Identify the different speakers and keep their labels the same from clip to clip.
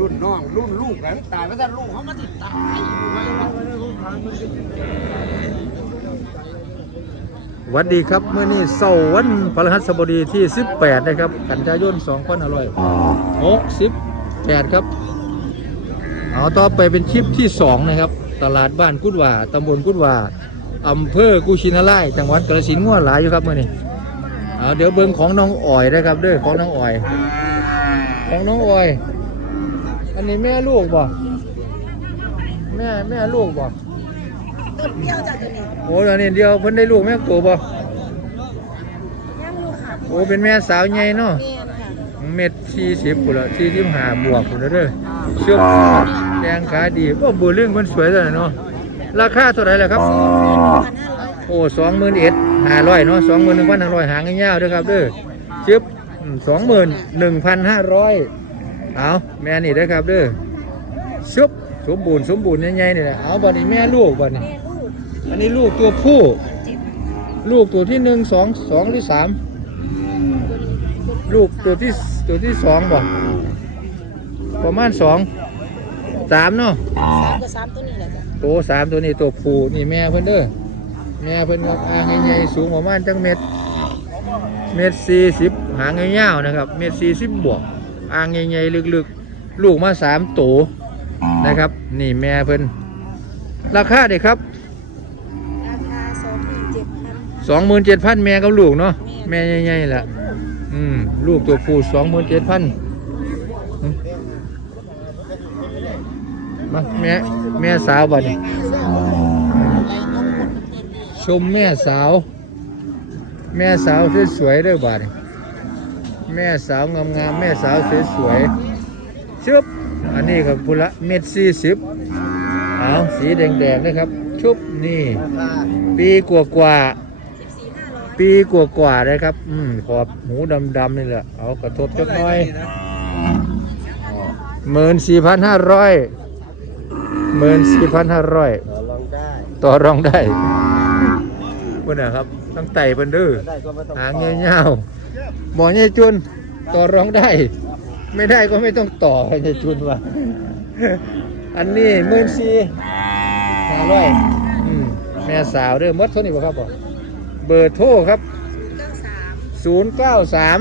Speaker 1: รุ่นน้องรุ่นลูกหลานตายเพราะฉะนั้นลูกเขาก็ติดตายวั
Speaker 2: สดีครับเมื่อนี้เสาร์วันพฤหัสบดีที่ 18 นะครับ กันยายน2568 ครับ เอาต่อไปเป็นคลิปที่ 2 นะครับ ตลาดบ้านกุดว่าตำบลกุดว่าอำเภอกุชินาไลยจังหวัดกระสินง่วหลายอยู่ครับเมื่อนี้เอาเดี๋ยวเบิ่งของน้องอ่อยนะครับเด้อของน้องอ่อย ของน้องอ่อย อันนี้แม่ลูกบ่แม่แม่ลูกบ่
Speaker 3: ต้นเปรี้ยวจากตัวนี้
Speaker 2: โอ้ตอนนี้เดียวเพิ่นได้ลูกแม่ตัวบ่
Speaker 3: ย่างลูกค่ะ
Speaker 2: โอ้เป็นแม่สาวใหญ่เนาะ
Speaker 3: แม่นค่ะ
Speaker 2: เม็ดสี่สิบพุ่นละสี่สิบห้าบวกพุ่นละเด้อเชื่อมแดงขาดีโอ้บัวเรื่องมันสวยจังเลยเนาะราคาเท่าไหร่ล่ะครับ
Speaker 3: พันห้าร้อย
Speaker 2: โอ้สองหมื่นเอ็ดห้าร้อยเนาะสองหมื่นหนึ่งพันห้าร้อยหางเงี้ยาวๆเด้อครับเด้อเชื่อสองหมื่นหนึ่งพันห้าร้อย เอาแม่นี่เด้อครับเด้อชุบสมบูรณ์สมบูรณ์ใหญ่ๆนี่แหละเอาบัดนี้แม่ลูกบัดนี้
Speaker 3: แม่ลูก
Speaker 2: อันนี้ลูกตัวผู้ ลูกตัวที่หนึ่งสองสองหรือสามลูกตัวที่ตัวที่สองบ่ประมาณสองสามเนาะ
Speaker 3: สามกับสามตัวนี้แหละจ้ะ
Speaker 2: ตัวสามตัวนี้ตัวผู้นี่แม่เพิ่นเด้อแม่เพิ่นก็อ่างใหญ่ๆสูงประมาณจังเม็ดเม็ดสี่สิบหางยาวๆนะครับ เม็ดสี่สิบบวก อ่างใหญ่ๆลึกๆ ลูกมาสามตัวนะครับ นี่แม่เพิ่นราคาเด็กครับ
Speaker 3: ราคาสองหมื่นเจ็ดพัน
Speaker 2: สองหมื่นเจ็ดพันแม่กับลูกเนาะแม่ใหญ่ๆแหละอืมลูกตัวผู้สองหมื่นเจ็ดพันมาแม่แม่สาวบ่นี่ชมแม่สาว แม่สาวสวยๆเด้อบ่นี่ แม่สาวงามๆแม่สาวสวยๆชึบอันนี้ครับพุละเม็ดสี่สิบเอาสีแดงๆนะครับ ชุบนี่ ปีกว่ากว่าปีกว่ากว่าเลยครับ อืมขอบหูดำๆนี่แหละเอากระทบจักน่อยหมื่นสี่พันห้าร้อยหมื่นสี่พันห้าร้อย
Speaker 1: ลอรองได้
Speaker 2: ต่อรองได้เพื่อนนะครับตั้งไต่เพิ่นด้อ
Speaker 1: ได้อ
Speaker 2: หางเงี้ยว หมอเนี่ยจุนต่อรองได้ ไม่ได้ก็ไม่ต้องต่อให้เนี่ยจุนว่าอันนี้หมื่นสี่ห้าร้อยอืมแม่สาวเด้อหมดเท่านี้บ่ครับบ่เบอร์โทรครับ
Speaker 3: เก้าสาม
Speaker 2: ศูนย์เก้าสาม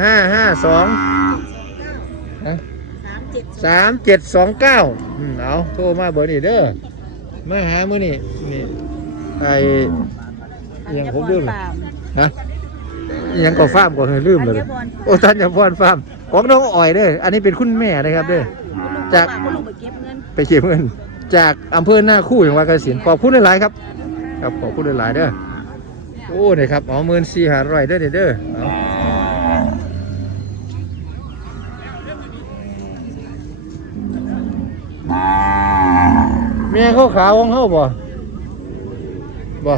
Speaker 3: ห้าห้าสอง
Speaker 2: ห้าห้าสอง
Speaker 3: เก้าสามเจ็ด
Speaker 2: สามเจ็ดสองเก้าเอาโทรมาเบอร์นี้เด้อมาหามือนี่นี่ไออหยังผมลืม
Speaker 3: ฟาร์ม
Speaker 2: ฮะ อหยังก็ฟาร์มก็เคยลืมเลย
Speaker 3: ธัญพร
Speaker 2: โอ้ท่านจะพรฟาร์มของน้องอ่อยเด้ออันนี้เป็นคุณแม่นะครับเด้อ จาก
Speaker 3: ก็ลงไปเก็บเงิน
Speaker 2: ไปเก็บเงินจากอำเภอหน้าคู่จังหวัดกาฬสินธุ์ขอบคุณหลายๆครับครับขอบคุณหลายๆเด้อโอ้นี่ครับเอาหมื่นสี่หาร้อยเด้อเด้อเอาแม่เขาขาวของเขาบ่บ่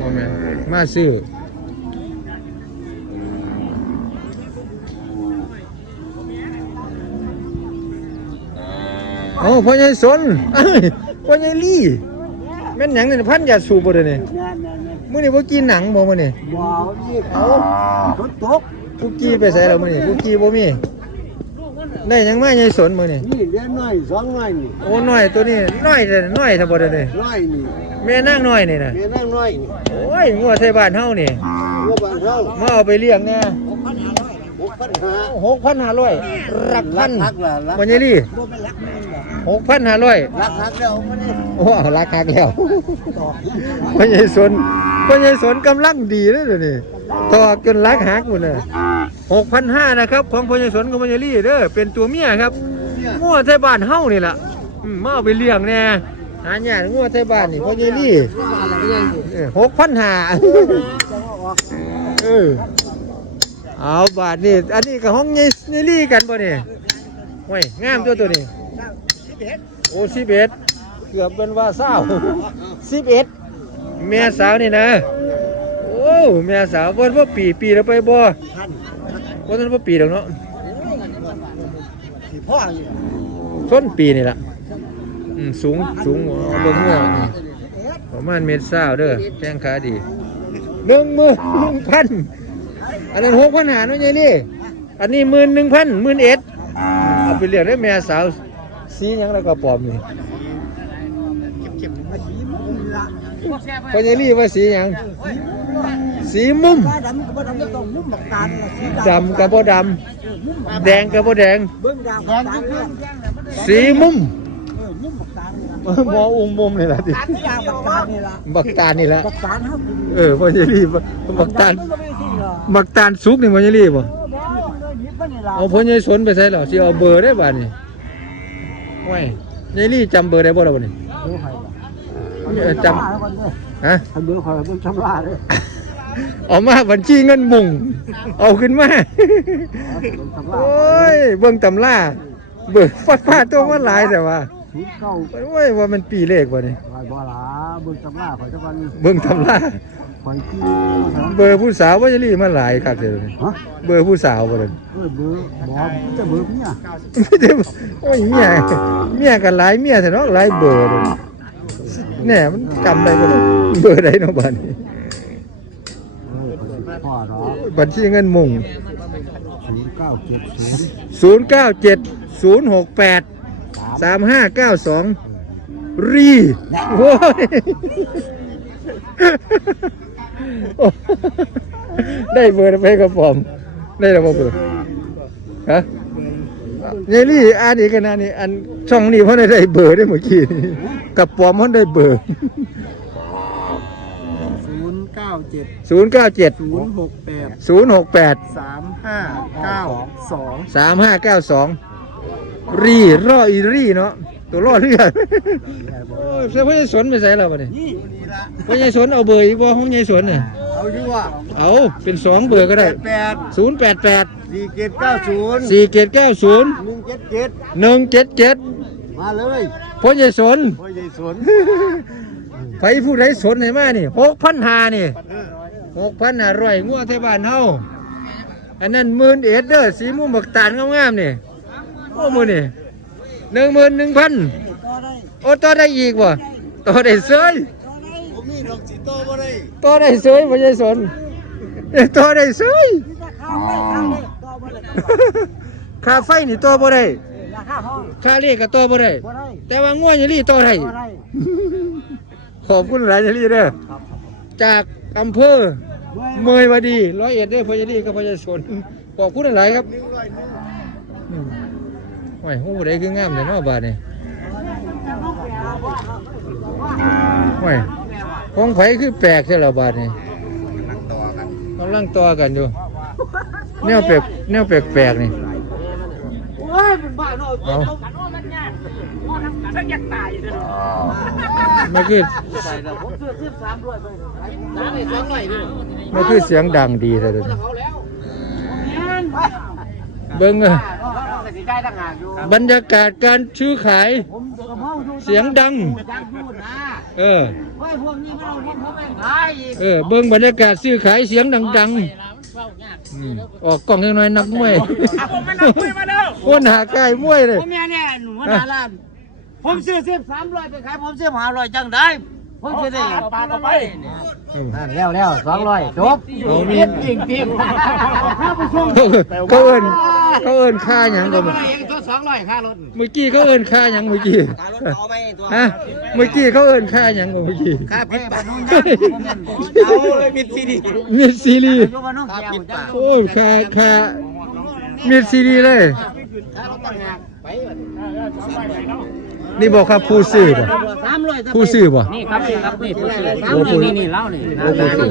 Speaker 2: บ่แม่นมาซื้อโอ้พ่อใหญ่สนเอ้ยพ่อใหญ่ลี่แม่นหยังนี่พันยาสูบบ่เด้อนี่มื้อนี้บ่กินหนังบ่มื้อนี้
Speaker 1: ว้าวนี่เขารถตก
Speaker 2: ผู้กี้ไปใส่แล้วมื้อนี้ผู้กี้บ่มี ได้หยังมาใหญ่สนมื้อนี้
Speaker 1: นี่เลี้ยงน้อยสองน้อยนี่
Speaker 2: โอ้น้อยตัวนี้น้อยแต่น้อยถ้าบ่ได้นี่
Speaker 1: น้อยนี่
Speaker 2: แม่นางน้อยนี่น่ะ
Speaker 1: เมียนั่งน้อยนี่
Speaker 2: โอ้ยงัวไทยบ้านเฮานี่
Speaker 1: งัวบ้านเรา
Speaker 2: มาเอาไปเลี้ยงแน่
Speaker 1: หกพันห้า
Speaker 2: 6,500รักพัน
Speaker 1: รักล่ะรัก
Speaker 2: บ่ใหญ่ลี่
Speaker 1: บ่เป็นรักแม่นบ่
Speaker 2: 6,500
Speaker 1: รักฮักแล้วมันนี่
Speaker 2: โอ้เอาราคาแล้วพ่อใหญ่สนพ่อใหญ่สนกำลังดีเลยเดี๋ยวนี่ ทอจนรักหักหมดเลยหกพันห้านะครับ ของพญสนกับพ่อใหญ่ลี่เด้อเป็นตัวเมียครับงัวไทยบ้านเฮ้านี่แหละมาเอาไปเลี้ยงแน่หาหยางัวไทยบ้านนี่พญลี่หกพันห้าเออเอาบาทนี่อันนี้กับห้องใหญ่ลี่กันป่ะนี่โอ้ยงามตัวตัวนี้โอ้สิบเอ็ดเกือบเป็นว่าเศร้าสิบเอ็ดเมียสาวนี่นะ โอ้เมียสาวเพิ่นว่าปีปีแล้วไปบ่ว่าท่านว่าปีดอกเนาะ
Speaker 1: สิพ่ออยู่
Speaker 2: ต้นปีนี่ล่ะอืมสูงสูงเอาเบิ่งเมื่อนี่ประมาณเมตรเศร้าเด้อแข้งขาดีหนึ่งหมื่นหนึ่งพันอันนั้นหกพันหารว่าไงนี่ อันนี้หมื่นหนึ่งพันหมื่นเอ็ดเอาไปเลี้ยงได้แม่สาวสีหยังแล้วก็ปลอมนี่พอใหญรี่ว่าสีหยัง สีมุม
Speaker 4: ดำก็บ่ดำต้องมุมบักตาลล่ะสี
Speaker 2: ดำกับบ่ดำแดงกับบ่แดง
Speaker 4: เบิ่งดำบักตาลเลย
Speaker 2: สีมุม
Speaker 4: เออมุมบักตาลนี่ล่ะ
Speaker 2: หมออุ้งมุมนี่ล่ะติ
Speaker 4: สีดำบักตาลนี่ล่ะ
Speaker 2: บักตาลนี่ล่ะ
Speaker 4: บักตาลเฮากิน
Speaker 2: เออพอใหญรี่บักตาล
Speaker 4: มันก็ไม่สิ้นหรอก
Speaker 2: บักตาลสุกนี่พอใหญรี่บ่
Speaker 4: บ่เลยหยิบมันนี่ล่ะ
Speaker 2: เอาพ่อใหญ่สนไปใส่หรอสิเอาเบอร์ได้บ่านี่ไว้ยายลี่จำเบอร์ได้บ่ล่ะบ่นี่
Speaker 4: เบอร์ใครบ่
Speaker 2: เออจฮะ
Speaker 4: คันเบอร์ใครเบิ่งชำระเลย
Speaker 2: เอามาบัญชีเงินมุงเอาขึ้นมา
Speaker 4: เบิ่งชำระ
Speaker 2: โอ้ย เบิ่งตำราเบิ่งฟาดฟาดตัวมันหลายแต่ว่า
Speaker 4: ศูนย์เก้า
Speaker 2: โอ้ยว่ามันปีเลขบ่นี่
Speaker 4: ไว้บ่ล่ะเบิ่งชำระข่อยจักวัน
Speaker 2: เบิ่งตำรา
Speaker 4: ข่อยคือ
Speaker 2: เบอร์ผู้สาวว่ายายลี่มันหลายคักเด้อนี่
Speaker 4: ฮะ
Speaker 2: เบอร์ผู้สาวบ่ล่ะ
Speaker 4: เออเบอร์บ่จะเบอร์เมีย
Speaker 2: ไม่ได้โอ้ยเมียเมียกันหลายเมียแต่เนาะหลายเบอร์เลยแน่มันจำได้บ่ล่ะเบอร์ใดเนาะบัดนี้
Speaker 4: เออข่อยสิ พ่อเนาะ
Speaker 2: บัญชีเงินมุง
Speaker 4: 0970
Speaker 2: ศูนย์เก้าเจ็ดศูนย์หกแปดสามห้าเก้าสองรีโอ้ยโอ้ได้เบอร์ไปกับผม ได้แล้วบ่เบอร์ฮะเยลี่อ่านอีกขนาดนี้อันช่องนี้เพราะได้ได้เบอร์ได้เมื่อกี้นี่กับปอมเพราะได้เบอร์
Speaker 4: เก้าเจ็ด
Speaker 2: ศูนย์เก้าเจ็ด
Speaker 4: ศูนย์หกแปด
Speaker 2: ศูนย์หกแปด
Speaker 4: สามห้าเก้าสอง
Speaker 2: สามห้าเก้าสองรีรออีรีเนาะตัวรอเรือโอ้ยเสื้อพ่อใหญ่สนไปใส่แล้วปะเนี่ย
Speaker 4: นี่นี่ละ
Speaker 2: พ่อใหญ่สนเอาเบอร์อีกบ่ของใหญ่สนเนี่ย
Speaker 4: เอาอยู่ว่า
Speaker 2: เอาเป็นสองเบอร์ก็ได้
Speaker 4: แปด
Speaker 2: ศูนย์แปดแปด
Speaker 4: สี่เจ็ดเก้าศูนย์
Speaker 2: สี่เจ็ดเก้าศูนย์
Speaker 4: หนึ่งเจ็ดเจ็ด
Speaker 2: หนึ่งเจ็ดเจ็ด
Speaker 4: มาเลย
Speaker 2: พ่อใหญ่สน
Speaker 4: พ่อใหญ่สน
Speaker 2: ไปผู้ใดสนไหนมานี่หกพันหานี่หกพันห้าร้อยงัวไทยบ้านเฮาอันนั้นหมื่นเอ็ดเด้อสีม่วงบักตาลงามๆนี่โอ้มือนี่หนึ่งหมื่นหนึ่งพันโอ้ต่อได้อีกบ่ต่อได้เสย
Speaker 4: ผมมีดอกสีโตบ่ได้
Speaker 2: ต่อได้เสยบ่ใช่สนต่อได้เสยค่าไฟนี่ต่อบ่ได้า
Speaker 4: คาห้อง
Speaker 2: ค่าเลขก็ต่อบ่ได้
Speaker 4: บ่ได้
Speaker 2: แต่ว่าง่วยยลี่ต่อ
Speaker 4: ได้
Speaker 2: ขอบคุณหลายยลี่เด้อจากอำเภอเมยวดีร้อยเอ็ดเด้อพญาลี่กับพญาสนขอบคุณหลายครับอืมโอ้ยฮู้ได้คืองามแต่เนาะบาดนี่โอ้ยของไผคือแปลกใช่แล้วบาดนี่กำลังต่อกันอยู่แนวแปลกแนวแปลกๆนี่
Speaker 4: โอ้ยเป็นบ้าเนาะ
Speaker 2: เอาไม่คือ
Speaker 4: ผมซื้อซื้อสามร้อยไป
Speaker 2: ไม่คือเสียงดังดีแต่เดี๋ยวนี้เบิ้งอะบรรยากาศการซื้อขาย
Speaker 4: ผมกระเมาอยู่
Speaker 2: เสียงดัง
Speaker 4: ดังพูดนะ
Speaker 2: เออ
Speaker 4: ไว้พวกนี้ไม่เอาพวกเขาไม่ขายอีก
Speaker 2: เออ เบิ้งบรรยากาศซื้อขายเสียงดังๆ อืมออกกล้องยังน้อยนักมวยวนหาใกล้มวยเลย
Speaker 4: ผมเนี่ยเนี่ยหนูว่าดาราผมซื้อซื้อสามร้อยไปขายผมซื้อห้าร้อยจังได้ผมซื้อได้ปลาต่อไป
Speaker 2: อืม
Speaker 4: แล้วแล้วสองร้อยจบ
Speaker 2: โอ้มี
Speaker 4: จริงจริงถ้าผู้ชม
Speaker 2: เขาเอินเขาเอินค่าหยังก็
Speaker 4: เองตัว สองร้อยค่ารถ
Speaker 2: เมื่อกี้เขาเอินค่าหยังเมื่อกี้ฮะเมื่อกี้เขาเอินค่าหยังก็เมื่อกี้
Speaker 4: ค่าพิษปลานุ่ง
Speaker 2: เอาเลยมิดซีรีมิดซีรี
Speaker 4: ก็ว่าน้องแก้วจ้า
Speaker 2: โอ้ยคาคามิดซีรีเลย นี่บอกครับผู้ซื้อบ่
Speaker 4: สามร้อย
Speaker 2: ผู้ซื้อบ่
Speaker 4: นี่ครับนี่ครับนี่ผู้ซื้อ
Speaker 2: โอ้ผู้
Speaker 4: นี่นี่เล่านี่
Speaker 2: โอ้ผู้ซื้อ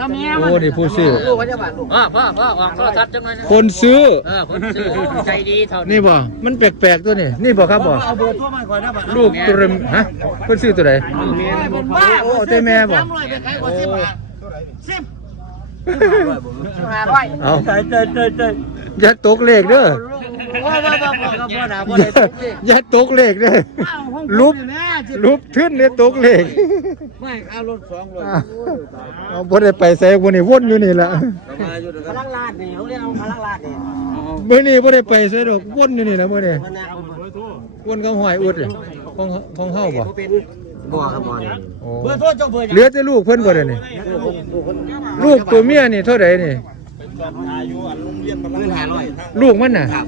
Speaker 4: ก็เมีย
Speaker 2: โอ้นี่ผู้ซื้อ
Speaker 4: ลูกพยาบาลลูกพ่อพ่อพ่อออกโทรทัศน์จังเลยนะ
Speaker 2: คนซื้อ
Speaker 4: เออคนซื้อใจดีเท่านี้
Speaker 2: นี่บ่ มันแปลกๆตัวนี้นี่บ่ครับบ่
Speaker 4: เอาเบอร์ทั่วมันก่อนนะบัด
Speaker 2: ลูกตัวเรมฮะคนซื้อตัวไหน
Speaker 4: เป็นบ้า
Speaker 2: โอ้แต่แม่บ่
Speaker 4: สามร้อยไปขายกว่าสิบบาทสิบห้าร้อย
Speaker 2: เอา
Speaker 4: ใจใจใจใจ
Speaker 2: อย่าตกเลขเด้อ
Speaker 4: ว่าว่าว่าว่ากับพ่อหนาพ่อ
Speaker 2: อย่า
Speaker 4: ได้
Speaker 2: อย่าตกเลขเด้อลุบลุบทึ้นเลยตกเลข
Speaker 4: ไม่เอารถสองรถ
Speaker 2: อะเอาบ่ได้ไปใส่บ่นี่วนอยู่นี่ล่ะ
Speaker 4: พลังลาดนี่เขาเรียกเอาพลังลาดนี่
Speaker 2: มื้อนี้บ่ได้ไปใส่ดอกวนอยู่นี่ล่ะมื้อนี้
Speaker 4: มันน่าเอาเบอร์โทร
Speaker 2: วนกับหอยอุดเลยของของเฮาบ่
Speaker 4: บ่ครับบ่นี่
Speaker 2: โอ้
Speaker 4: เบอร์โทรเจ้าเบอร์
Speaker 2: เหลือแต่ลูกเพิ่นบ่เด้อนี่ลูกตัวเมียนี่เท่าใดนี่
Speaker 4: บ
Speaker 1: อายุอันลุงเรียนมาหมื่นห้าร้อย
Speaker 2: ลูกมันน่ะ
Speaker 1: ครับ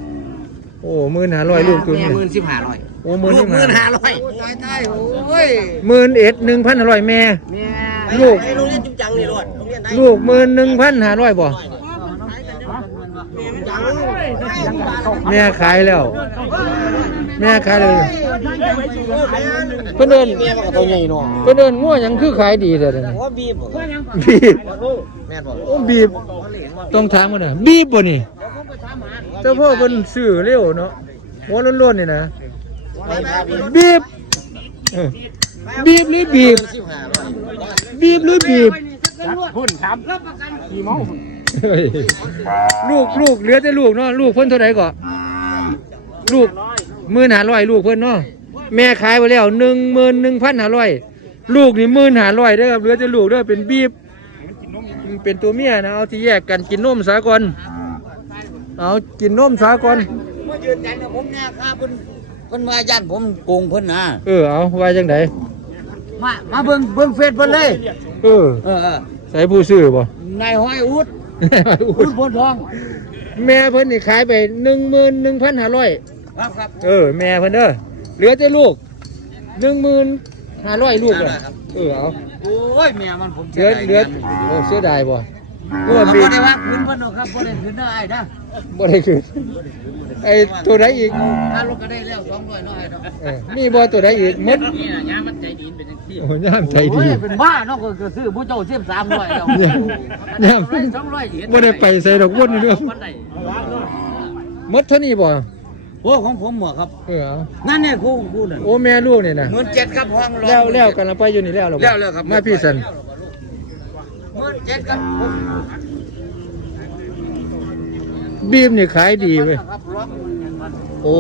Speaker 2: โอ้หมื่นห้าร้อยลูกตัว
Speaker 1: แม่
Speaker 2: นี้
Speaker 1: หมื่นสิบห้าร้อย
Speaker 2: โอ้หมื่น
Speaker 1: ลู
Speaker 2: สิ
Speaker 1: ก
Speaker 2: บ
Speaker 1: หมื่น
Speaker 2: ห้า
Speaker 1: ห้าร้อยตายตายโอ้ย
Speaker 2: หมื่นเอ็ดหนึ่งพันห้าร้อยแม่
Speaker 1: แม่
Speaker 2: ลูก
Speaker 1: ไอ้โรงเรียนจุ๊บจังนี่รอดโรงเรียนได้
Speaker 2: ลูกหมื่นหนึ่งพันห้าร้อยบ่
Speaker 1: จัง
Speaker 2: แม่ขายแล้ว แม่ขายเลยเพิ่นเดิน
Speaker 1: แม่มันก็ตัวใหญ่เนาะ
Speaker 2: เพิ่นเดินงัวหยังคือขายดีแต่เดี๋ยวนี้
Speaker 1: ว่าบีบ
Speaker 2: บีบ
Speaker 1: แม่บอก
Speaker 2: โอ้บีบต้องถามกันน่ะบีบบ่นี่ เจ้าพ่อเพิ่นซื้อเร็วเนาะหัวโล้นๆนี่นะ
Speaker 1: ไม่พาบีบ
Speaker 2: บีบเออบีบหรือบีบ
Speaker 1: สิบห้าร้อย
Speaker 2: บีบหรือบีบ
Speaker 1: หุ่นครับรับประกันกี่โมง
Speaker 2: เฮ้ยลูกลูกเหลือแต่ลูกเนาะลูกเพิ่นเท่าไหร่ก่อลูกหมื่นห้าร้อยลูกเพิ่นเนาะแม่ขายไปแล้วหนึ่งหมื่นหนึ่งพันห้าร้อยลูกนี่หมื่นห้าร้อยเด้อครับเหลือแต่ลูกเด้อเป็นบีบมันเป็นตัวเมียนะเอาที่แยกกันกินนมสากล เอากินนมสากล
Speaker 4: มายืนยันนะผมเนี่ยครับเพิ่นเพิ่นมาย่านผมโกงเพิ่นนะ
Speaker 2: เออเอาไว้จังได
Speaker 4: มามาเบิ่งเบิ่งเฟซเพิ่นเลย
Speaker 2: เออ
Speaker 4: เออเออ
Speaker 2: ใส่ผู้ซื้อบ่
Speaker 4: นายห้อยอุดอุดบนทอง
Speaker 2: แม่เพิ่นนี่ขายไปหนึ่งหมื่นหนึ่งพันห้าร้อย
Speaker 4: ครับครับ
Speaker 2: เออแม่เพิ่นเด้อเหลือแต่ลูกหนึ่งหมื่นห้าร้อยลูกเลยเออเอา
Speaker 4: โอ้ยแม่มันผม
Speaker 2: เหลือเหลือโอ้เสียดายบ่
Speaker 4: ก็
Speaker 2: ตัว
Speaker 4: บ่
Speaker 2: บี
Speaker 4: ได้ว่าคืนเพิ่นหรอกครับบ่ได้คืนได้อ้ายนะ
Speaker 2: บ่ได้คืนไอ้ตัวไหนอีก
Speaker 4: ถ้ารถก็ได้แล้ว200น้อยเนาะ
Speaker 2: เออมีบ่ตัวไหนอีกหมด
Speaker 4: นี่น่ะยามมันใจดีเป็นจังซี่
Speaker 2: โอ้ย่ามใจดี
Speaker 4: โอ้ยเป็นบ้าเนาะก็ก็ซื้อผู้เจ้าเสียม300แล้ว
Speaker 2: เนี่ยเนี่ย
Speaker 4: 200เห็น
Speaker 2: บ่ได้ไปใส่ดอกวนเรื่อง
Speaker 4: วันใด
Speaker 2: หมดเท่านี้บ่
Speaker 4: โอ้ของผมหมดครับ
Speaker 2: เออเอา
Speaker 4: นั่นเนี่ยครูครูนั่น
Speaker 2: โอ้แม่ลูกนี่นะ
Speaker 4: หมื่นเจ็ดครับห้องรอง
Speaker 2: แล้วแล้วกันแล้วไปอยู่นี่แล้วเหรอ
Speaker 4: แล้วแล้วครับ
Speaker 2: มาพี่สัน
Speaker 4: หมื่นเจ็ดครับผม
Speaker 2: บีมนี่ขายดีเว้ย
Speaker 4: ครับล็อกมันอย่างมัน
Speaker 2: โอ้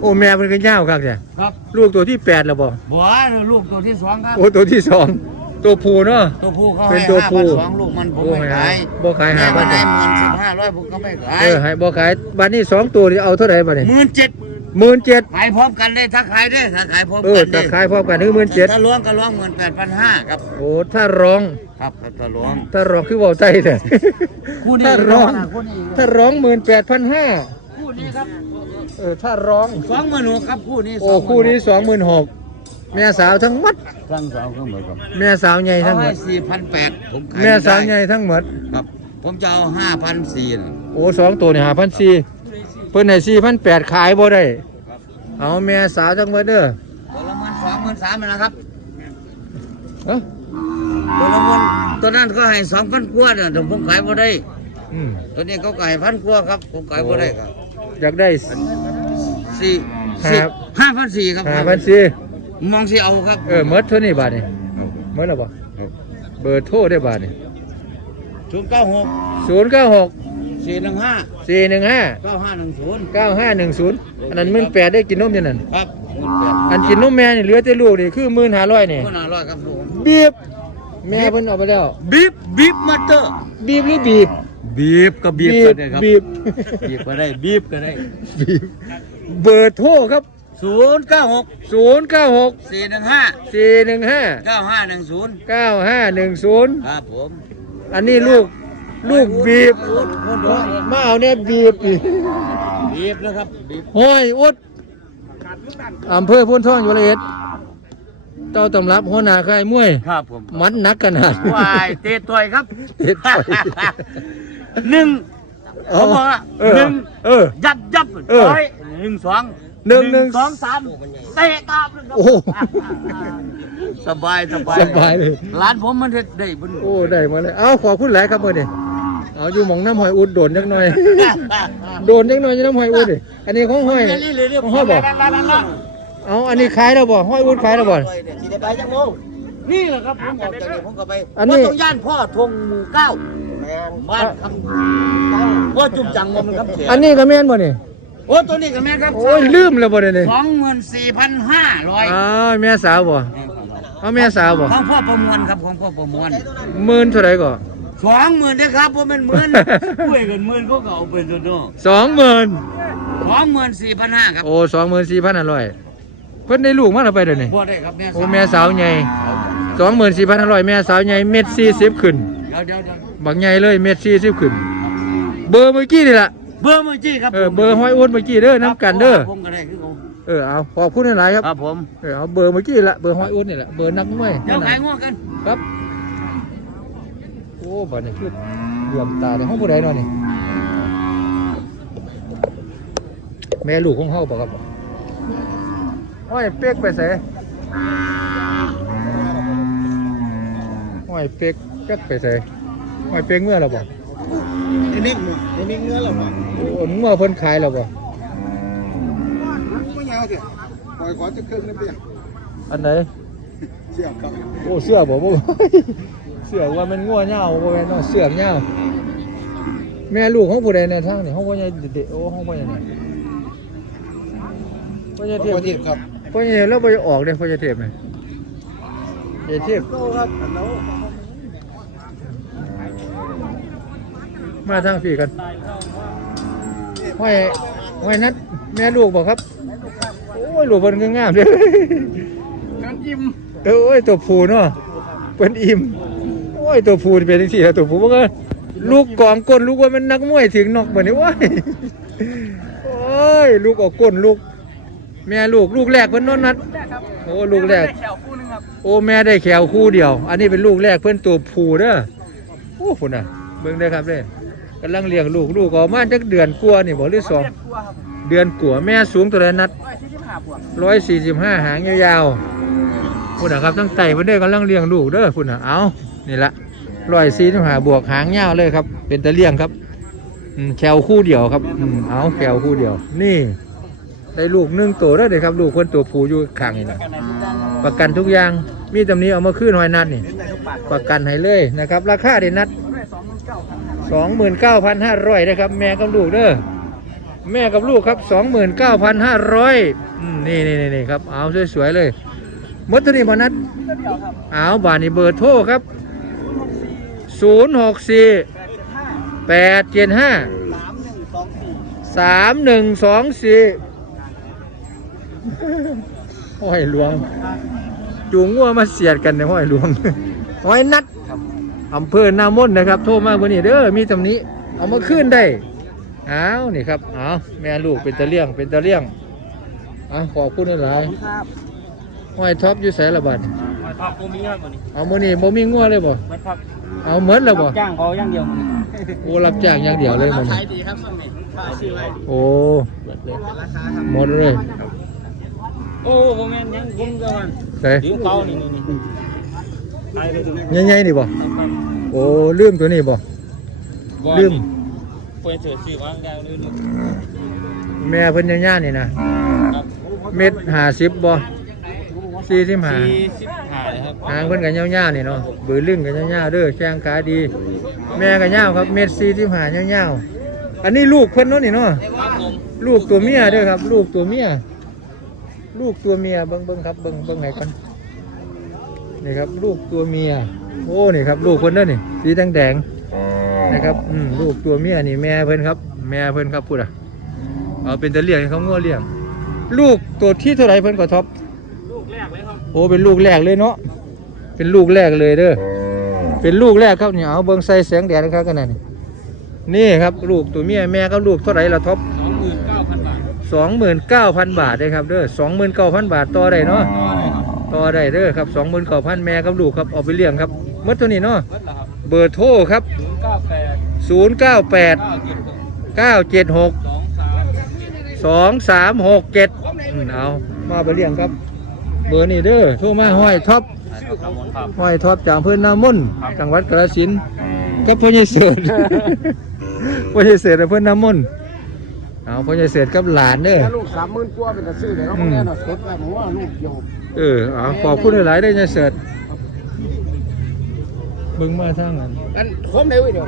Speaker 2: โอ้แม่มันก็ยาวคักจ้ะ
Speaker 4: ครับ
Speaker 2: ลูกตัวที่แปดแล้วบ่
Speaker 4: บัวลูกตัวที่สองครับ
Speaker 2: โอ้ตัวที่สองตัวผู้เนาะ
Speaker 4: ตัวผู้เขา
Speaker 2: เป็
Speaker 4: ให้
Speaker 2: นตัว
Speaker 4: ห้า
Speaker 2: ผู้
Speaker 4: พันสองลูกมันผม
Speaker 2: โอ้
Speaker 4: ไม่
Speaker 2: ให้
Speaker 4: ขาย
Speaker 2: บ่ขายห้าพัน
Speaker 4: แม่มันได้หมื่นสิบห้าร้อยผมก็ไม่ขาย
Speaker 2: เออให้บ่ขายบัดนี้สองตัวนี่เอาเท่าไหร่บัดนี้
Speaker 4: หมื่นเจ็ด
Speaker 2: หมื่นเจ็ด
Speaker 4: ขายพร้อมกันได้ถ้าขายได้ถ้าขายพร้อม
Speaker 2: เออ
Speaker 4: กัน
Speaker 2: จะ
Speaker 4: ได้
Speaker 2: ขายพร้อมกันคือหมื่นเจ็ด
Speaker 4: ถ้าล้วงก็ล้วงหมื่นแปดพันห้าครับ
Speaker 2: โอ้ถ้าร้อง
Speaker 4: ครับครับถ้าล้วง
Speaker 2: ถ้าร้องคือเว้าใจแต่
Speaker 4: คู่นี้
Speaker 2: ถ้าร้อง
Speaker 4: คู่นี้
Speaker 2: ถ้าร้องหมื่นแปดพันห้า
Speaker 4: คู่นี้ครับ
Speaker 2: เออถ้าร้อง
Speaker 4: สองหมื่นหกครับคู่นี้
Speaker 2: โอ้คู่นี้สองหมื่นหกแม่สาวทั้งหมด
Speaker 4: ทั้งสองก็เหมือนกัน
Speaker 2: แม่สาวใหญ่ทั้งหม
Speaker 4: ให้
Speaker 2: ด
Speaker 4: สี่พันแปดผมขาย
Speaker 2: แม่สาว
Speaker 4: ไได้
Speaker 2: ใหญ่ทั้งหมด
Speaker 4: ครับ ผมจะเอาห้าพันสี่นะ
Speaker 2: โอ้สองตัวนี่หาพันสี่ เพิ่นให้สี่พันแปดขายบ่ได้ เอาแม่สาวทั้งหมดเด้อ
Speaker 4: ตัวละหมื่นสองหมื่นสามนะครับ
Speaker 2: เอ้า
Speaker 4: ตัวละหมื่นตัวนั้นก็ให้สองพันกว่าเนี่ยแต่ผมขายบ่ได้
Speaker 2: อืม
Speaker 4: ตัวนี้เขาขายพันกว่าครับ ผมขายบ่ได้ครับ
Speaker 2: อยากได้
Speaker 4: สี่
Speaker 2: ครับ
Speaker 4: ห้าพันสี่ครับ
Speaker 2: หาพันสี่
Speaker 4: มองสิเอาครับ
Speaker 2: เออหมดเท่านี้บาทนี่หมดแล้วบ่เบอร์โทรได้บาทนี่
Speaker 4: ศูนย์เก้าหก
Speaker 2: ศูนย์เก้าหก
Speaker 4: สี่หนึ่งห้า
Speaker 2: สี่หนึ่งห้า
Speaker 4: เก้าห้าหนึ่งศูนย์
Speaker 2: เก้าห้าหนึ่งศูนย์อันนั้นหมื่นแปดได้กินนมยังนั่น
Speaker 4: ครับหมื่นแปด
Speaker 2: อันกินนมแม่นี่เหลือแต่ลูกนี่คือหมื่นห้าร้อยนี่
Speaker 4: หมื่นห้าร้อยครับลูก
Speaker 2: บีบแม่เพิ่นเอาไปแล้ว
Speaker 4: บีบบีบมาเตอร์
Speaker 2: บีบหรือบีบ
Speaker 4: บีบก็บีบก็ได้ครับ
Speaker 2: บีบ
Speaker 4: บีบก็ได้บีบก็ได้
Speaker 2: บีบเบอร์โทรครับ
Speaker 4: ศูนย์เก้าหก
Speaker 2: ศูนย์เก้าหก
Speaker 4: สี่หนึ่งห้า
Speaker 2: สี่หนึ่งห้า
Speaker 4: เก้าห้าหนึ่งศูนย์
Speaker 2: เก้าห้าหนึ่งศูนย์
Speaker 4: ครับผม
Speaker 2: อันนี้ลูก ลูกบีบ
Speaker 4: อุดอุดอุด
Speaker 2: มาเอาเนี่ยบีบอีก
Speaker 4: บีบแล้วครับบีบ
Speaker 2: ห้อยอุดอำเภอพุนท่องอยู่ละเอียดเจ้าตำรับหัวหน้าค่ายมวย
Speaker 4: ครับผม
Speaker 2: มันหนักขนาด
Speaker 4: วายเตะต่อยครับ
Speaker 2: เตะต่อย
Speaker 4: หนึ่ง
Speaker 2: อ๋อ
Speaker 4: เขาบอกว่า
Speaker 2: เออ
Speaker 4: หนึ่ง
Speaker 2: เออ
Speaker 4: ยับยับ
Speaker 2: เออ
Speaker 4: ต่อยหนึ่งสอง
Speaker 2: หนึ่งหนึ่ง
Speaker 4: สองสามเตะตามเลยครับ
Speaker 2: โอ้โห
Speaker 4: สบายสบาย
Speaker 2: สบายเลย
Speaker 4: ร้านผมมันเด็ดได้บุญ
Speaker 2: โอ้ได้มาเลยเอาขอบคุณหลายครับเมื่อนี้ เอาอยู่หมองน้ำหอยอุดโดนจักหน่อย โดนจักหน่อยจะน้ำหอยอุดดิอันนี้ของห้อยของห้อยบ่เอาอันนี้ขายแล้วบ่ห้อยอุดขายแล้วบ่
Speaker 1: สิได้ไปจังโมง
Speaker 4: นี่แหละครับผมออกจากนี้ผมก็ไป
Speaker 2: อันนี้
Speaker 4: ว่าต้องย่านพ่อทงหมู่เก้า
Speaker 1: แม่น
Speaker 4: บ้านคำพ่อจุ่มจังมันครับเสีย
Speaker 2: อันนี้ก็แม่นบ่นี่
Speaker 4: โอ้ตัวนี้กับแม่ครับ
Speaker 2: โอ้ยลืมแล้วบ่เดี๋ยวนี้
Speaker 4: สองหมื่นสี่พันห้าร้อย
Speaker 2: อ้าวแม่สาวบ่เอาแม่สาวบ่
Speaker 4: ของพ่อประมวลครับของพ่อประมวล
Speaker 2: หมื่นเท่าไหร่ก่อ
Speaker 4: สองหมื่นนะครับผมเป็นหมื่นป่วยกันหมื่นก็เอาไปตัวโน้
Speaker 2: สองหมื่น
Speaker 4: สองหมื่นสี่พันห้าครับ
Speaker 2: โอ้สองหมื่นสี่พันอร่อย เพิ่นได้ลูกมาแล้วไปเดี๋ยวนี้
Speaker 4: พ่อได้ครับแม่
Speaker 2: โอ้แม่สาวใหญ่สองหมื่นสี่พันอร่อยแม่สาวใหญ่เม็ดสี่สิบขึ้น
Speaker 4: เดี๋ยวเดี๋ยวเดี๋ยว
Speaker 2: บักใหญ่เลยเม็ดสี่สิบขึ้น
Speaker 4: ส
Speaker 2: เบอร์เมื่อกี้นี่แหละ
Speaker 4: เบอร์มือจี้ครับ
Speaker 2: เออเบอร์ห้อยอ้วนเมื่อกี้เด้อน้ำกันเด้อ
Speaker 4: ผมก็ได้คือผม
Speaker 2: เออเอาขอบคุณหลายๆครับ
Speaker 4: ครับผม
Speaker 2: เออเอาเบอร์เมื่อกี้ละเบอร์ห้อยอ้วนนี่แหละเบอร์นักมวย
Speaker 4: เดี๋ยวขายง่วงกัน
Speaker 2: ครับโอ้บัดนี้คือเหลื่อมตาในห้องผู้ใดเนาะนี่แม่ลูกของเฮาบ่ครับห้อยเป๊กไปใส่ห้อยเป๊กเป๊กไปใส่ห้อยเป๊กเมื่อแล้วบ่
Speaker 1: ไอ้เน่งไอ้เน่งเนื้อหรอวะ
Speaker 2: โอ้เมื่อเพิ่นขายแล้วบ่
Speaker 1: ไม่ยาวเถอะปล่อยขอจะเครื่องนั่นเพียง
Speaker 2: อันไหน
Speaker 1: เสียบครับ
Speaker 2: โอ้เสื้อบ่บ่ เสื้อว่ามันงัวเหย้าบ่แม่นเนาะเสื้อเหย้าแม่ลูกของผู้ใดเนี่ยทางนี่ห้องพ่อใหญ่เด็กๆโอ้ห้องพ่อใหญ่เนี่ยพ่อใหญ่เทพ
Speaker 1: ปกติครับ
Speaker 2: พ่อใหญ่แล้วบ่ได้ออกเด้พ่อใหญ่เทพนี่ใหญ่เทพ
Speaker 1: โตครับอันนั้น
Speaker 2: มาทางพี่กันห้อยห้อยนัดแม่ลูกบ่ครับโอ้ยลูกเพิ่นก็งามเด้อ
Speaker 1: กันยิ้ม
Speaker 2: เออโอ้ยตัวผู้เนาะเพิ่นอิ่มโอ้ ยตัวผู้นี่เป็นจังซี่ล่ะตัวผู้บ่ก็ลูกกองก้นลูกว่ามันนักมวยถึงนอกบ่นี่ว้ยโอ้ยลูกออกก้นลูก แม่ลูกลูกแรกเพิ่นนนนัด โอ้ลูกแรก
Speaker 4: แถวคู่นึงครับ
Speaker 2: โอ้แม่ได้แขวคู่เดียว อันนี้เป็นลูกแรกเพิ่นตัวผู้เด้อโอ้พุ่นน่ะเบิ่งได้อครับเด้กำลังเลี้ยงลูกลูกออกมาจักเดือนกว่านี่บ่หรือสอง
Speaker 4: กลัวครับ
Speaker 2: เดือนกว่าแม่สูงตัวใดนัด
Speaker 4: ร้อยสี่สิบห้าบวก
Speaker 2: 145หางยาวๆพุ่นน่ะครับทั้งไตเพิ่นเด้อกำลังเลี้ยงลูกเด้อพุ่นน่ะเอา นี่ละ145บวกหางยาวเลยครับ เป็นตะเลี้ยงครับแขวคู่เดียวครับอืมเอาแขวคู่เดียว นี่ได้ลูกหนึ่งตัวแล้วเด้อครับ ลูกเพิ่นตัวผูอยู่ข้างนี่นะประกันทุกอย่าง มีตำนี้เอามาคืนหอยนัดนี่
Speaker 4: ป
Speaker 2: ระกันให้เลยนะครับ ราคาเด่นนัด
Speaker 4: สองหมื่นเก้าพันห้าร้อย
Speaker 2: นะครับ แม่กับลูกเด้อแม่กับลูกครับ29,500อืมนี่นี่นี่นี่ครับ เอาสวยๆเลยมดเท่านี้พอนัด
Speaker 4: เดียวครับ
Speaker 2: เอาบานนี้เบอร์โทรครับ 064
Speaker 4: แปดเจ็ดห้า
Speaker 2: 875
Speaker 4: สามหนึ่งสองสี่
Speaker 2: 3124ห้อยหลวง จูงงัวมาเสียดกันในห้อยหลวงห้อยนัด
Speaker 4: ครับ
Speaker 2: อำเภอหนามนนะครับ โทรมาวันนี้เด้อมีตำหนี้ เอามาขึ้นได้เอานี่ครับเอาแม่ลูกเป็นตะเลี่ยงเป็นตะเลี่ยงเอาขอบคุณหลาย
Speaker 4: ครับ
Speaker 2: ๆห้อยท็อปอยู่ไสละบัด
Speaker 4: มาพักกูมีเงินหมดนี่
Speaker 2: เอามื้อนี้บ่มีงัวเลยบ่
Speaker 4: มาพัก
Speaker 2: เอาเหมือนแล้วบ่
Speaker 4: จ้างเขาอย่างเดียว
Speaker 2: โอ้รับจ้างอย่างเดียวเลยมื้อนี้
Speaker 4: ขายดีครับสมิธขายชื่อไว้
Speaker 2: โอ้
Speaker 4: ราคาครับ
Speaker 2: หมดเลย
Speaker 4: โอ้ผมแม่นยังผมก็มัน
Speaker 2: ไส
Speaker 4: ยืมเขานี่นี่นี่ขายไปถึง
Speaker 2: ใหญ่ๆนี่บ่โอ้ลืมตัวนี้บ่ลืม
Speaker 4: เปิดเสือชื่อว่างยาวลืม
Speaker 2: แม่เพิ่นย่าๆนี่นะครับเม็ด50บ่45
Speaker 4: สี่สิบห้าเลยครับ
Speaker 2: หางเพิ่นก็ยาวๆนี่เนาะบือลึงก็ยาวๆเด้อแข้งขาดี แม่ก็ยาวครับเม็ด45ยาวๆอันนี้ลูกเพิ่นเนาะนี่เนาะ
Speaker 4: ครับผม
Speaker 2: ลูกตัวเมียเด้อครับ ลูกตัวเมียลูกตัวเมียเบิ่งเบิ่งครับเบิ่งเบิ่งให้ก่อนนี่ครับ ลูกตัวเมียโอ้นี่ครับ ลูกเพิ่นเด้อนี่สีแดงๆนะครับอืมลูกตัวเมียนี่แม่เพิ่นครับ แม่เพิ่นครับพูดอะเอาเป็นตะเลี้ยงให้เขางัวเลี้ยง ลูกตัวที่เท่าไหร่เพิ่นก็ท็อป โอ้เป็นลูกแรกเลยเนาะเป็นลูกแรกเลยเด้อเป็นลูกแรกครับเนี่ยเอาเบิ่งใส่แสงแดดนะครับกันนั่นนี่นี่ครับลูกตัวเมียแม่กับลูกเท่าไหร่ละท็อป
Speaker 4: สองหมื่นเก้าพันบาท
Speaker 2: สองหมื่นเก้าพันบาทได้ครับเด้อสองหมื่นเก้าพันบาทต่อได้เนาะ
Speaker 4: ต่อเลยครับ
Speaker 2: ต่อได้เด้อครับสองหมื่นเก้าพันแม่กับลูกครับเอาไปเลี้ยงครับหมดตัวนี้เนาะ
Speaker 4: เบิดแล้วครับ
Speaker 2: เบอร์โทรครับ
Speaker 4: ศูนย์เก้าแปด
Speaker 2: ศูนย์เก้าแปด
Speaker 4: เก้าเจ็ดหก
Speaker 2: เก้าเจ็ดหก
Speaker 4: สองสาม
Speaker 2: สองสามหกเจ็ดเอามาไปเลี้ยงครับ เบอร์นี่เด้อโทรมาห้อยท็อป
Speaker 4: ครับผมครับ
Speaker 2: ห้อยท็อปจากอำเพื่อนนามุ่นจังหวัดกาฬสินธุ์กับพ่อใหญ่เสือพ่อใหญ่เสืออำเพื่อนนามุ่นเอาพ่อใหญ่เสือกับหลานเด้อ
Speaker 1: ถ้าลูกสามหมื่นกว่าเป็นตะซื้อเลยเราไม่ได้หรอกสดแบบผมว่าลูกเดียว
Speaker 2: เออเอาขอบคุณหลายๆได้อใหญ่เสือมึงมาทางนั้น
Speaker 1: กันคมได้เว้ยเดี๋ยว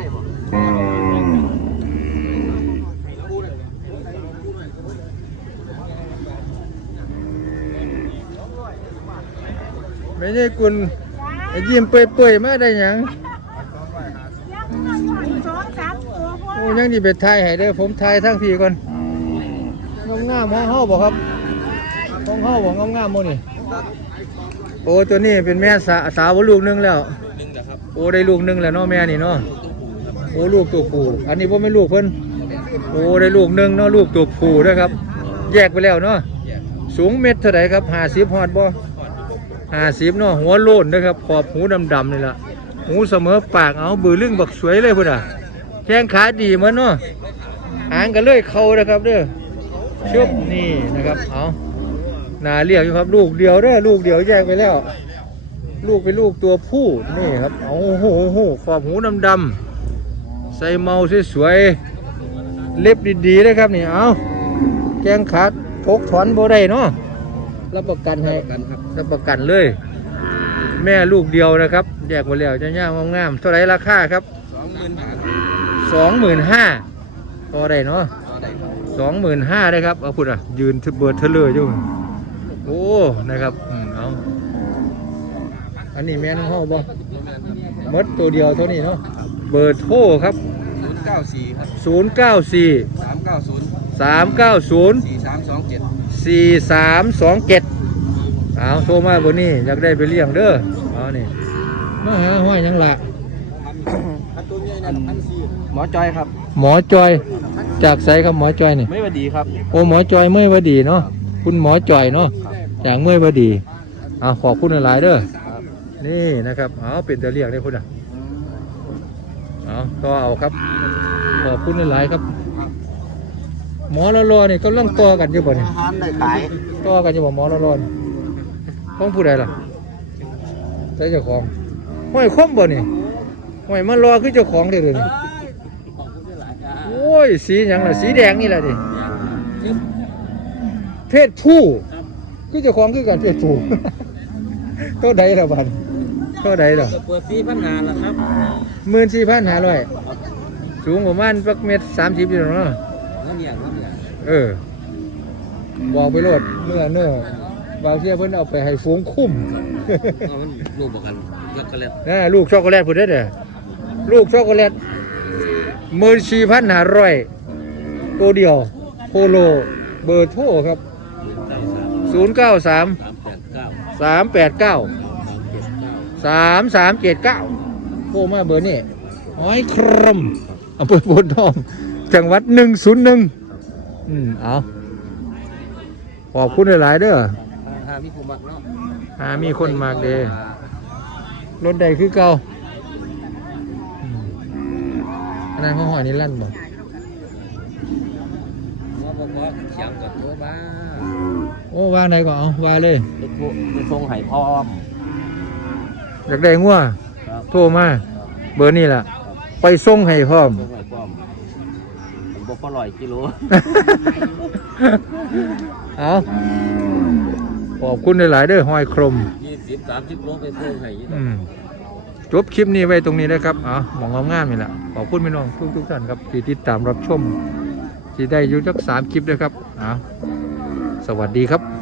Speaker 2: ไม่ใช่กุลไอ้ยิ้มเปื่อยๆมาได้หยัง
Speaker 3: สองสามตัวพ่อ
Speaker 2: โอ้ยังดีไปถ่ายให้เด้อผมถ่ายทั้งทีก่อนงามๆของเฮาบ่ครับของเฮาบ่งามๆหมดนี่โอ้ตัวนี้เป็นแม่สาสาวลูกหนึงแล้ว
Speaker 4: หนึ่งนะครับ
Speaker 2: โอ้ได้ลูกหนึงแล้วเนาะแม่นี่เนาะโอ้ลูกตัวผู้อันนี้ว่าไม่นลูกเพิ่นโอ้ได้ลูกหนึ่งเนาะลูกตัวผู้นะครับ แยกไปแล้วเนาะสูงเม็ดเท่าไหร่ครับห้าสิบฮอดบ่ ห้าสิบเนาะหัวโล้นนะครับขอบหูดำๆนี่ละหูเสมอปากเอาบือลึงบักสวยเลยพุ่นอะแข้งขาดีเหมือนเนาะหางกันเลยเข้านะครับเด้อชึบนี่นะครับเอานาเรียกอยู่ครับลูกเดียวเด้อลูกเดียวแยกไปแล้ว ลูกเป็นลูกตัวผู้นี่ครับเอาโอ้โหโอ้โหขอบหูดำๆใส่เมาสวยๆเล็บดีๆนะครับนี่เอาแกงขาดทกถอนโบได้เนาะ รับประกันให้กันครับรับประกันเลย แม่ลูกเดียวนะครับแยกมาแล้วจะย่างงามเท่าไรราคาครับสองหมื่นห้าสองหมื่นห้าพอได้เนาะสองหมื่นห้าได้ครับเอาพูดอะยืนเบิดเทเลอร์อยู่โอ้นะครับเอาอันนี้แม่นห้องบ่มดตัวเดียวเท่านี้เนาะเบอร์โทรครับ
Speaker 1: 094ครับ
Speaker 2: 094
Speaker 1: 390
Speaker 2: 390 4327
Speaker 1: สี่สามสองเจ็ด
Speaker 2: 4327เอาโทรมาเบอร์นี้อยากได้ไปเลี้ยงเด้อเอานี่มาหาห้อยหยังละ
Speaker 1: หมอจอยครับ
Speaker 2: หมอจอย จากไสครับหมอจอยนี่
Speaker 1: ไม่ว่าดีครับ
Speaker 2: โอ้หมอจอยเมื่อยวดีเนาะคุณหมอจอยเนาะจากเมื่อยวดีเอาขอบคุณหลายๆเด้อนี่นะครับเอาเป็นตัวเรียกได้คุณอะเอาต่อเอาครับขอบคุณหลายๆครับ หมอละรอนี่กำลังต่อกันอยู่บ่นี่
Speaker 4: อาหารได้ขาย
Speaker 2: ต่อกันอยู่บ่หมอละรอนี่ของผู้ใดล่ะใช่เจ้าของห้อยคมบ่นี่ห้อยมารอคือเจ้าของเด้อเลยวนี่โอ้ยสีหยังล่ะสีแดงนี่แหละดิเพศผู้คือเจ้าของคือกันเพศผู้เท่าใดละบัดเท่าใดละ
Speaker 4: เปิดซีพันหาแล้วครับ
Speaker 2: หมื่นสี่พันห้าร้อยสูงประมาณสักเมตรสามสิบอยู่เนาะ
Speaker 4: นั่น เนี่ยนั่นเนี่ย
Speaker 2: เออบอกไปโลดเมื่อเนื้อะบางเที่ยเพิ่นเอาไปให้ฝูงคุ้ม
Speaker 4: เอามันลูกบอกกันยักกันแล้ว
Speaker 2: นะลูกช็อกโกแลตพุ่นเด้อเด้อลูกช็อกโกแลตหมื่นสี่พันห้าร้อยตัวเดียวโพโลเบอร์โทรครับ
Speaker 4: เก้าสาม
Speaker 2: 093
Speaker 4: สามแปดเก้า
Speaker 2: 389
Speaker 4: สามเจ็ดเก้า
Speaker 2: สามสามเจ็ดเก้าโทรมาเบอร์นี่ห้อยครมอำเภอโพนทองจังหวัดหนึ่งศูนย์หนึ่ง อืมเอาขอบคุณหลาย ๆ เด้อ
Speaker 4: หามีผู้มักเนาะ
Speaker 2: หามีคนมากเด้รถใดคือเก่าอืมอันนั้นเขาหอยนี่ลั่นบ่
Speaker 4: หมอบอกว่าเสียงกับตัวบ้า
Speaker 2: โอ้วางไหนก็เอาวางเลย
Speaker 4: ไปโทรไปส่งไห้พร้อม
Speaker 2: อยากได้งัว
Speaker 4: ครับ
Speaker 2: โทรมาเบอร์นี่ล่ะ ไปส่งให้พร้อม
Speaker 4: ส่งไห้พร้อมผมบอกว่าร้อยกิโล
Speaker 2: เอาขอบคุณหลายๆเด้อหอยครม
Speaker 4: ยี่สิบสามสิบโลไปส่งไห้
Speaker 2: อืมจบคลิปนี้ไว้ตรงนี้นะครับอ๋อหมองงามๆนี่แหละขอบคุณพี่น้องทุกทุกๆท่านครับที่ติดตามรับชมที่ได้อยู่จักสามคลิปด้วยครับอ๋อสวัสดีครับ